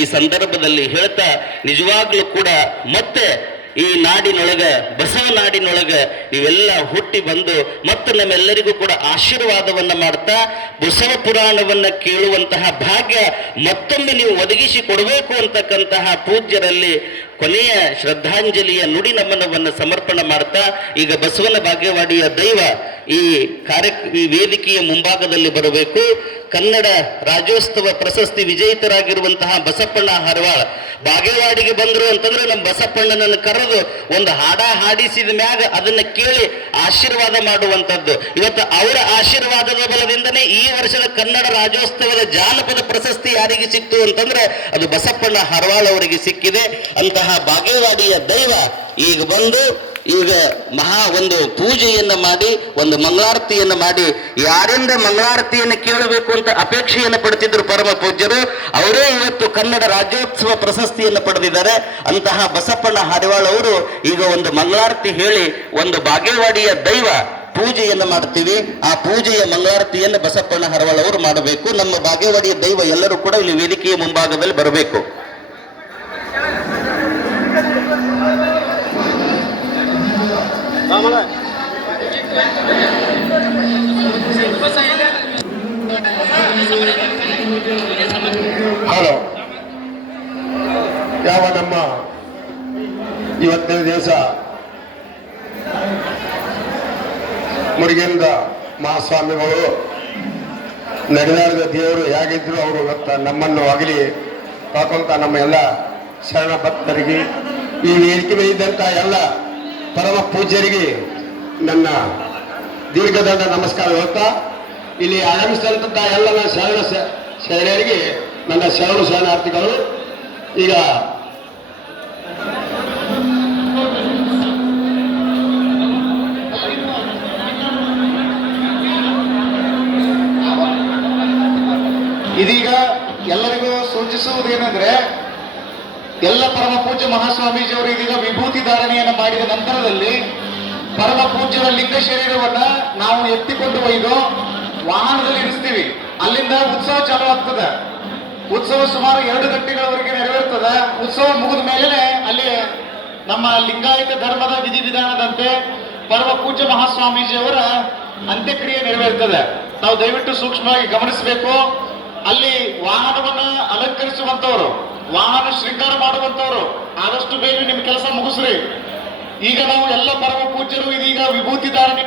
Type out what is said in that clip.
ಈ ಸಂದರ್ಭದಲ್ಲಿ ಹೇಳ್ತಾ ನಿಜವಾಗ್ಲೂ ಕೂಡ ಮತ್ತೆ ಈ ನಾಡಿನೊಳಗ ಬಸವ ನಾಡಿನೊಳಗ ನೀವೆಲ್ಲ ಹುಟ್ಟಿ ಬಂದು ಮತ್ತು ನಮ್ಮೆಲ್ಲರಿಗೂ ಕೂಡ ಆಶೀರ್ವಾದವನ್ನ ಮಾಡ್ತಾ ಬಸವ ಪುರಾಣವನ್ನ ಕೇಳುವಂತಹ ಭಾಗ್ಯ ಮತ್ತೊಮ್ಮೆ ನೀವು ಒದಗಿಸಿ ಕೊಡಬೇಕು ಅಂತಕ್ಕಂತಹ ಪೂಜ್ಯರಲ್ಲಿ ಕೊನೆಯ ಶ್ರದ್ಧಾಂಜಲಿಯ ನುಡಿ ನಮನವನ್ನು ಸಮರ್ಪಣೆ ಮಾಡ್ತಾ ಈಗ ಬಸವನ ಬಾಗೇವಾಡಿಯ ದೈವ ಈ ಈ ವೇದಿಕೆಯ ಮುಂಭಾಗದಲ್ಲಿ ಬರಬೇಕು. ಕನ್ನಡ ರಾಜ್ಯೋತ್ಸವ ಪ್ರಶಸ್ತಿ ವಿಜೇತರಾಗಿರುವಂತಹ ಬಸಪ್ಪಣ್ಣ ಹರವಾಳ ಬಾಗೇವಾಡಿಗೆ ಬಂದರು ಅಂತಂದ್ರೆ ನಮ್ಮ ಬಸಪ್ಪಣ್ಣನನ್ನು ಕರೆದು ಒಂದು ಹಾಡ ಹಾಡಿಸಿದ ಮ್ಯಾಗ ಅದನ್ನ ಕೇಳಿ ಆಶೀರ್ವಾದ ಮಾಡುವಂಥದ್ದು. ಇವತ್ತು ಅವರ ಆಶೀರ್ವಾದದ ಬಲದಿಂದನೇ ಈ ವರ್ಷದ ಕನ್ನಡ ರಾಜ್ಯೋತ್ಸವದ ಜಾನಪದ ಪ್ರಶಸ್ತಿ ಯಾರಿಗೆ ಸಿಕ್ತು ಅಂತಂದ್ರೆ ಅದು ಬಸಪ್ಪಣ್ಣ ಹರವಾಳ ಅವರಿಗೆ ಸಿಕ್ಕಿದೆ. ಅಂತಹ ಬಾಗೇವಾಡಿಯ ದೈವ ಈಗ ಬಂದು ಈಗ ಒಂದು ಪೂಜೆಯನ್ನ ಮಾಡಿ ಒಂದು ಮಂಗಳಾರತಿಯನ್ನ ಮಾಡಿ ಯಾರಿಂದ ಮಂಗಳಾರತಿಯನ್ನು ಕೇಳಬೇಕು ಅಂತ ಅಪೇಕ್ಷೆಯನ್ನು ಪಡ್ತಿದ್ರು ಪರಮ ಪೂಜ್ಯರು, ಅವರೇ ಇವತ್ತು ಕನ್ನಡ ರಾಜ್ಯೋತ್ಸವ ಪ್ರಶಸ್ತಿಯನ್ನು ಪಡೆದಿದ್ದಾರೆ. ಅಂತಹ ಬಸಪ್ಪಣ್ಣ ಹರಿವಾಳ ಅವರು ಈಗ ಒಂದು ಮಂಗಳಾರತಿ ಹೇಳಿ ಒಂದು ಬಾಗೇವಾಡಿಯ ದೈವ ಪೂಜೆಯನ್ನು ಮಾಡ್ತೀವಿ. ಆ ಪೂಜೆಯ ಮಂಗಳಾರತಿಯನ್ನು ಬಸಪ್ಪಣ್ಣ ಹರವಾಳ ಅವರು ಮಾಡಬೇಕು. ನಮ್ಮ ಬಾಗೇವಾಡಿಯ ದೈವ ಎಲ್ಲರೂ ಕೂಡ ಇಲ್ಲಿ ವೇದಿಕೆಯ ಮುಂಭಾಗದಲ್ಲಿ ಬರಬೇಕು. ಹಲೋ, ಯಾವ ನಮ್ಮ ಇವತ್ತಿನ ದಿವಸ ಮುರುಗೇಂದ್ರ ಮಹಾಸ್ವಾಮಿಗಳು ನಡೆದಾಡಿದ ದೇವರು ಹೇಗಿದ್ರು ಅವರು ಇವತ್ತು ನಮ್ಮನ್ನು ಅಗಲಿ ಕಾಕೊಂತ ನಮ್ಮ ಎಲ್ಲ ಶರಣ ಭಕ್ತರಿಗೆ ಈ ವೇದಿಕೆ ಮೇಲೆ ಇದ್ದಂಥ ಎಲ್ಲ ಪರಮ ಪೂಜ್ಯರಿಗೆ ನನ್ನ ದೀರ್ಘದಂಡ ನಮಸ್ಕಾರ ಹೇಳ್ತಾ ಇಲ್ಲಿ ಆಗಮಿಸಿದಂಥ ಎಲ್ಲ ಶರಣರಿಗೆ ನನ್ನ ಶರಣಾರ್ಥಿಗಳು. ಈಗ ಇದೀಗ ಎಲ್ಲರಿಗೂ ಸೂಚಿಸುವುದೇನೆಂದ್ರೆ ಎಲ್ಲ ಪರಮ ಪೂಜ್ಯ ಮಹಾಸ್ವಾಮೀಜಿ ಅವರು ಇದೀಗ ವಿಭೂತಿ ಧಾರಣೆಯನ್ನು ಮಾಡಿದ ನಂತರದಲ್ಲಿ ಪರಮ ಪೂಜ್ಯರ ಲಿಂಗ ಶರೀರವನ್ನ ನಾವು ಎತ್ತಿಕೊಂಡು ಒಯ್ದು ವಾಹನದಲ್ಲಿ ಇರಿಸ್ತೀವಿ. ಅಲ್ಲಿಂದ ಉತ್ಸವ ಚಾಲು ಆಗ್ತದೆ. ಉತ್ಸವ ಸುಮಾರು 2 ಗಂಟೆಗಳವರೆಗೆ ನೆರವೇರ್ತದೆ. ಉತ್ಸವ ಮುಗಿದ ಮೇಲೆ ಅಲ್ಲಿ ನಮ್ಮ ಲಿಂಗಾಯತ ಧರ್ಮದ ವಿಧಿವಿಧಾನದಂತೆ ಪರಮ ಪೂಜ್ಯ ಮಹಾಸ್ವಾಮೀಜಿಯವರ ಅಂತ್ಯಕ್ರಿಯೆ ನೆರವೇರ್ತದೆ. ನಾವು ದಯವಿಟ್ಟು ಸೂಕ್ಷ್ಮವಾಗಿ ಗಮನಿಸಬೇಕು. ಅಲ್ಲಿ ವಾಹನವನ್ನ ಅಲಂಕರಿಸುವಂತವರು, ವಾಹನ ಶೃಂಗಾರ ಮಾಡುವಂತವರು ಆದಷ್ಟು ಬೇಗ ನಿಮ್ಮ ಕೆಲಸ ಮುಗಿಸ್ರಿ. ಈಗ ನಾವು ಎಲ್ಲ ಪರಮ ಪೂಜ್ಯರು ಇದೀಗ ವಿಭೂತಿ ಧಾರಣೆ